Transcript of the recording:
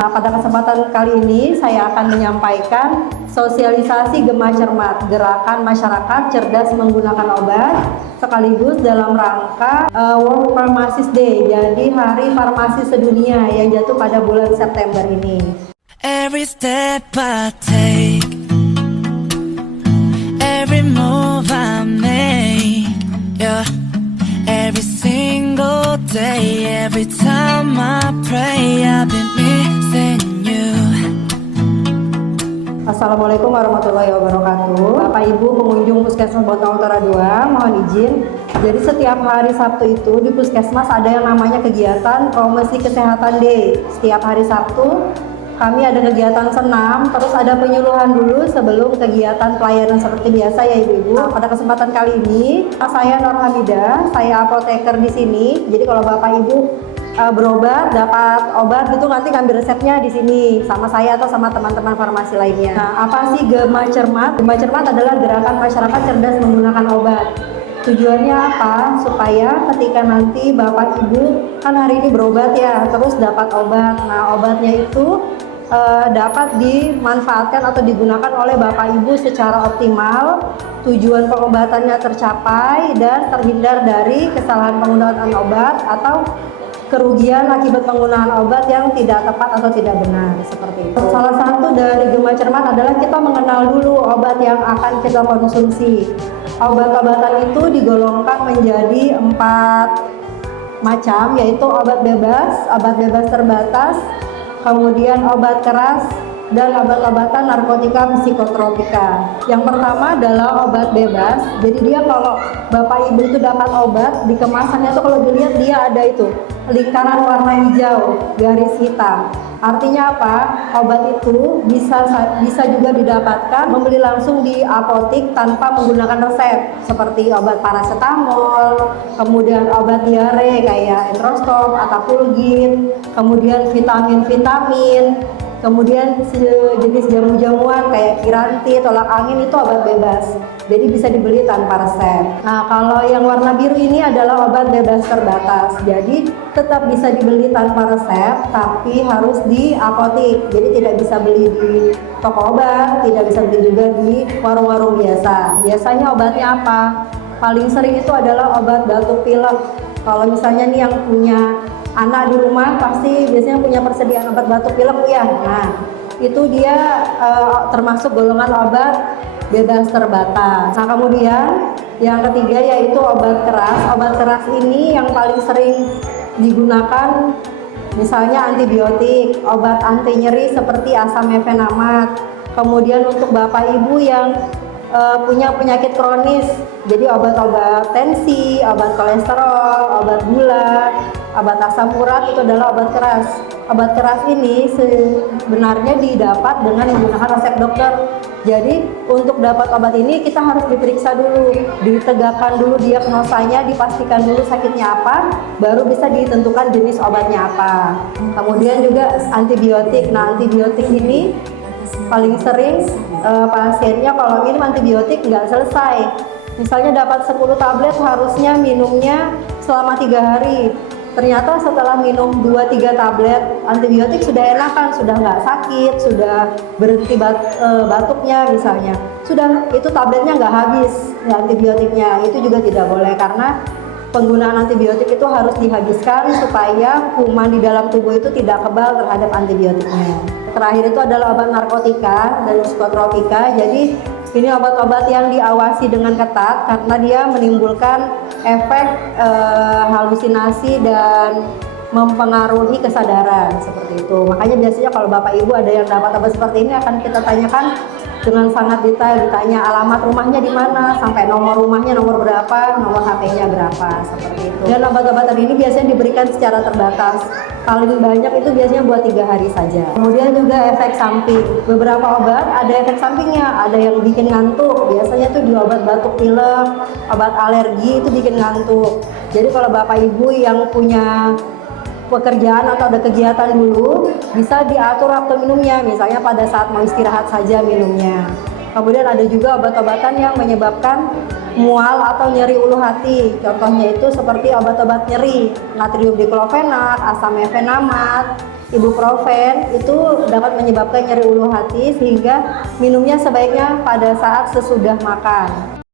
Nah, pada kesempatan kali ini saya akan menyampaikan sosialisasi Gema Cermat, gerakan masyarakat cerdas menggunakan obat, sekaligus dalam rangka World Pharmacist Day, jadi Hari Farmasi Sedunia yang jatuh pada bulan September ini. Every step I take, every move I make, yeah. Every single day, every time I pray, I've been missing you. Assalamualaikum warahmatullahi wabarakatuh. Bapak Ibu pengunjung Puskesmas Bontang Utara 2, mohon izin. Jadi setiap hari Sabtu itu di Puskesmas ada yang namanya kegiatan Promosi Kesehatan Day. Setiap hari Sabtu kami ada kegiatan senam, terus ada penyuluhan dulu sebelum kegiatan pelayanan seperti biasa ya Ibu-Ibu. Nah, pada kesempatan kali ini, saya Nur Hamidah, saya apoteker di sini. Jadi kalau Bapak Ibu berobat, dapat obat gitu nanti ngambil resepnya di sini sama saya atau sama teman-teman farmasi lainnya. Nah, apa sih Gema Cermat? Gema Cermat adalah gerakan masyarakat cerdas menggunakan obat. Tujuannya apa? Supaya ketika nanti Bapak Ibu kan hari ini berobat ya, terus dapat obat. Nah, obatnya itu dapat dimanfaatkan atau digunakan oleh Bapak Ibu secara optimal, tujuan pengobatannya tercapai dan terhindar dari kesalahan penggunaan obat atau kerugian akibat penggunaan obat yang tidak tepat atau tidak benar, seperti itu. Salah satu dari Gema Cermat adalah kita mengenal dulu obat yang akan kita konsumsi. Obat-obatan itu digolongkan menjadi 4 macam, yaitu obat bebas terbatas, kemudian obat keras, dan obat-obatan narkotika psikotropika. Yang pertama adalah obat bebas. Jadi dia kalau Bapak Ibu itu dapat obat, di kemasannya tuh kalau dilihat dia ada itu lingkaran warna hijau, garis hitam. Artinya apa? Obat itu bisa juga didapatkan membeli langsung di apotik tanpa menggunakan resep, seperti obat paracetamol, kemudian obat diare kayak Enterostop, Atapulgin, kemudian vitamin, kemudian jenis jamu-jamuan kayak Kiranti, tolak angin itu obat bebas. Jadi bisa dibeli tanpa resep. Nah, kalau yang warna biru ini adalah obat bebas terbatas. Jadi tetap bisa dibeli tanpa resep, tapi harus di apotik. Jadi tidak bisa beli di toko obat, tidak bisa beli juga di warung-warung biasa. Biasanya obatnya apa? Paling sering itu adalah obat batuk pilek. Kalau misalnya nih yang punya anak di rumah pasti biasanya punya persediaan obat batuk pilek ya. Nah, itu dia termasuk golongan obat bebas terbatas. Nah, kemudian yang ketiga yaitu obat keras. Obat keras ini yang paling sering digunakan misalnya antibiotik, obat anti nyeri seperti asam mefenamat. Kemudian untuk Bapak Ibu yang punya penyakit kronis, jadi obat-obat tensi, obat kolesterol, obat gula, obat asam urat itu adalah obat keras. Obat keras ini sebenarnya didapat dengan menggunakan resep dokter. Jadi untuk dapat obat ini kita harus diperiksa dulu, ditegakkan dulu diagnosanya, dipastikan dulu sakitnya apa, baru bisa ditentukan jenis obatnya apa. Kemudian juga antibiotik. Nah, antibiotik ini paling sering pasiennya kalau minum antibiotik nggak selesai. Misalnya dapat 10 tablet harusnya minumnya selama 3 hari. Ternyata setelah minum 2-3 tablet antibiotik sudah enakan, sudah nggak sakit, sudah berhenti batuknya misalnya. Sudah itu tabletnya nggak habis, antibiotiknya. Itu juga tidak boleh karena penggunaan antibiotik itu harus dihabiskan supaya kuman di dalam tubuh itu tidak kebal terhadap antibiotiknya. Terakhir itu adalah obat narkotika dan psikotropika. Jadi ini obat-obat yang diawasi dengan ketat karena dia menimbulkan efek halusinasi dan mempengaruhi kesadaran seperti itu. Makanya biasanya kalau Bapak Ibu ada yang dapat obat seperti ini akan kita tanyakan dengan sangat detail, ditanya alamat rumahnya di mana, sampai nomor rumahnya nomor berapa, nomor HP-nya berapa, seperti itu. Dan obat-obatan ini biasanya diberikan secara terbatas. Paling banyak itu biasanya buat 3 hari saja. Kemudian juga efek samping. Beberapa obat ada efek sampingnya, ada yang bikin ngantuk. Biasanya tuh di obat batuk pilek, obat alergi itu bikin ngantuk. Jadi kalau Bapak Ibu yang punya pekerjaan atau ada kegiatan dulu, bisa diatur waktu minumnya, misalnya pada saat mau istirahat saja minumnya. Kemudian ada juga obat-obatan yang menyebabkan mual atau nyeri ulu hati. Contohnya itu seperti obat-obat nyeri, natrium diklofenak, asam mefenamat, Ibuprofen itu dapat menyebabkan nyeri ulu hati, sehingga minumnya sebaiknya pada saat sesudah makan.